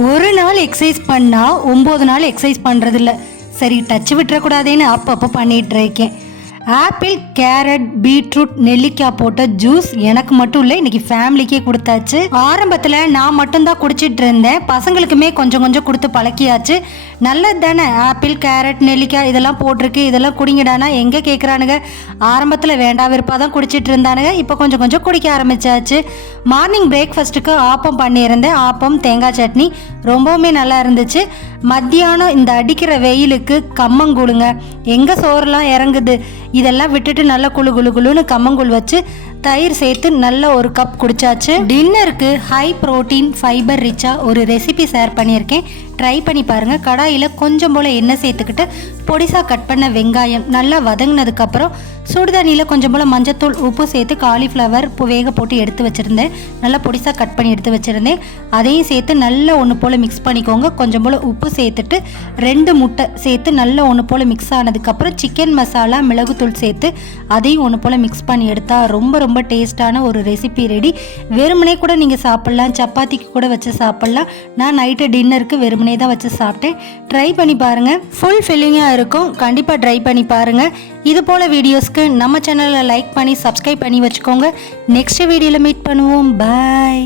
ஒரு நாள் எக்ஸசைஸ் பண்ணால் 9 நாள் எக்ஸசைஸ் பண்ணுறதில்ல. சரி, டச் விட்டுறக்கூடாதேன்னு அப்பப்போ பண்ணிகிட்டு இருக்கேன். ஆப்பிள், கேரட், பீட்ரூட், நெல்லிக்காய் போட்ட ஜூஸ் எனக்கு மட்டும் இல்லை, இன்னைக்கு ஃபேமிலிக்கே கொடுத்தாச்சு. ஆரம்பத்தில் நான் மட்டும்தான் குடிச்சிட்டு இருந்தேன். பசங்களுக்குமே கொஞ்சம் கொஞ்சம் கொடுத்து பழக்கியாச்சு. நல்லது தானே, ஆப்பிள், கேரட், நெல்லிக்காய் இதெல்லாம் போட்டிருக்கு, இதெல்லாம் குடிங்கடானா எங்கே கேட்குறானுங்க. ஆரம்பத்தில் வேண்டா விருப்பாக தான் குடிச்சிட்டு இருந்தானுங்க. இப்போ கொஞ்சம் கொஞ்சம் குடிக்க ஆரம்பிச்சாச்சு. மார்னிங் பிரேக்ஃபாஸ்ட்டுக்கு ஆப்பம் பண்ணியிருந்தேன். ஆப்பம், தேங்காய் சட்னி ரொம்பவுமே நல்லா இருந்துச்சு. மத்தியானம் இந்த அடிக்கிற வெயிலுக்கு கம்மங்கூழுங்க, எங்கே சோறுலாம் இறங்குது. இதெல்லாம் விட்டுட்டு நல்லா குழு குழு குழுன்னு கம்மங்கூழ் வச்சு தயிர் சேர்த்து நல்ல ஒரு கப் குடிச்சாச்சு. டின்னருக்கு ஹை ப்ரோட்டீன் ஃபைபர் ரிச்சாக ஒரு ரெசிபி ஷேர் பண்ணியிருக்கேன், ட்ரை பண்ணி பாருங்கள். கடாயில் கொஞ்சம் போல் எண்ணெய் சேர்த்துக்கிட்டு பொடிசாக கட் பண்ண வெங்காயம் நல்லா வதங்கினதுக்கப்புறம் சுடுதண்ணியில் கொஞ்சம் போல் மஞ்சத்தூள், உப்பு சேர்த்து காலிஃப்ளவர் வேக போட்டு எடுத்து வச்சுருந்தேன். நல்லா பொடிசாக கட் பண்ணி எடுத்து வச்சுருந்தேன். அதையும் சேர்த்து நல்லா ஒன்று போல் மிக்ஸ் பண்ணிக்கோங்க. கொஞ்சம் போல் உப்பு சேர்த்துட்டு 2 முட்டை சேர்த்து நல்லா ஒன்று போல் மிக்ஸ் ஆனதுக்கப்புறம் சிக்கன் மசாலா, மிளகுத்தூள் சேர்த்து அதையும் ஒன்று போல் மிக்ஸ் பண்ணி எடுத்தால் ரொம்ப ரொம்ப டேஸ்டான ஒரு ரெசிபி ரெடி. வெறுமனே கூட நீங்கள் சாப்பிட்லாம், சப்பாத்திக்கு கூட வச்சு சாப்பிட்லாம். நான் நைட்டு டின்னருக்கு வெறுமனே தான் வச்சு சாப்பிட்டேன். ட்ரை பண்ணி பாருங்கள், ஃபுல் ஃபில்லிங்காக இருக்கும். கண்டிப்பாக ட்ரை பண்ணி பாருங்கள். இது போல் வீடியோஸ்க்கு நம்ம சேனலை லைக் பண்ணி சப்ஸ்கிரைப் பண்ணி வச்சுக்கோங்க. நெக்ஸ்ட் வீடியோவில் மீட் பண்ணுவோம். பாய்.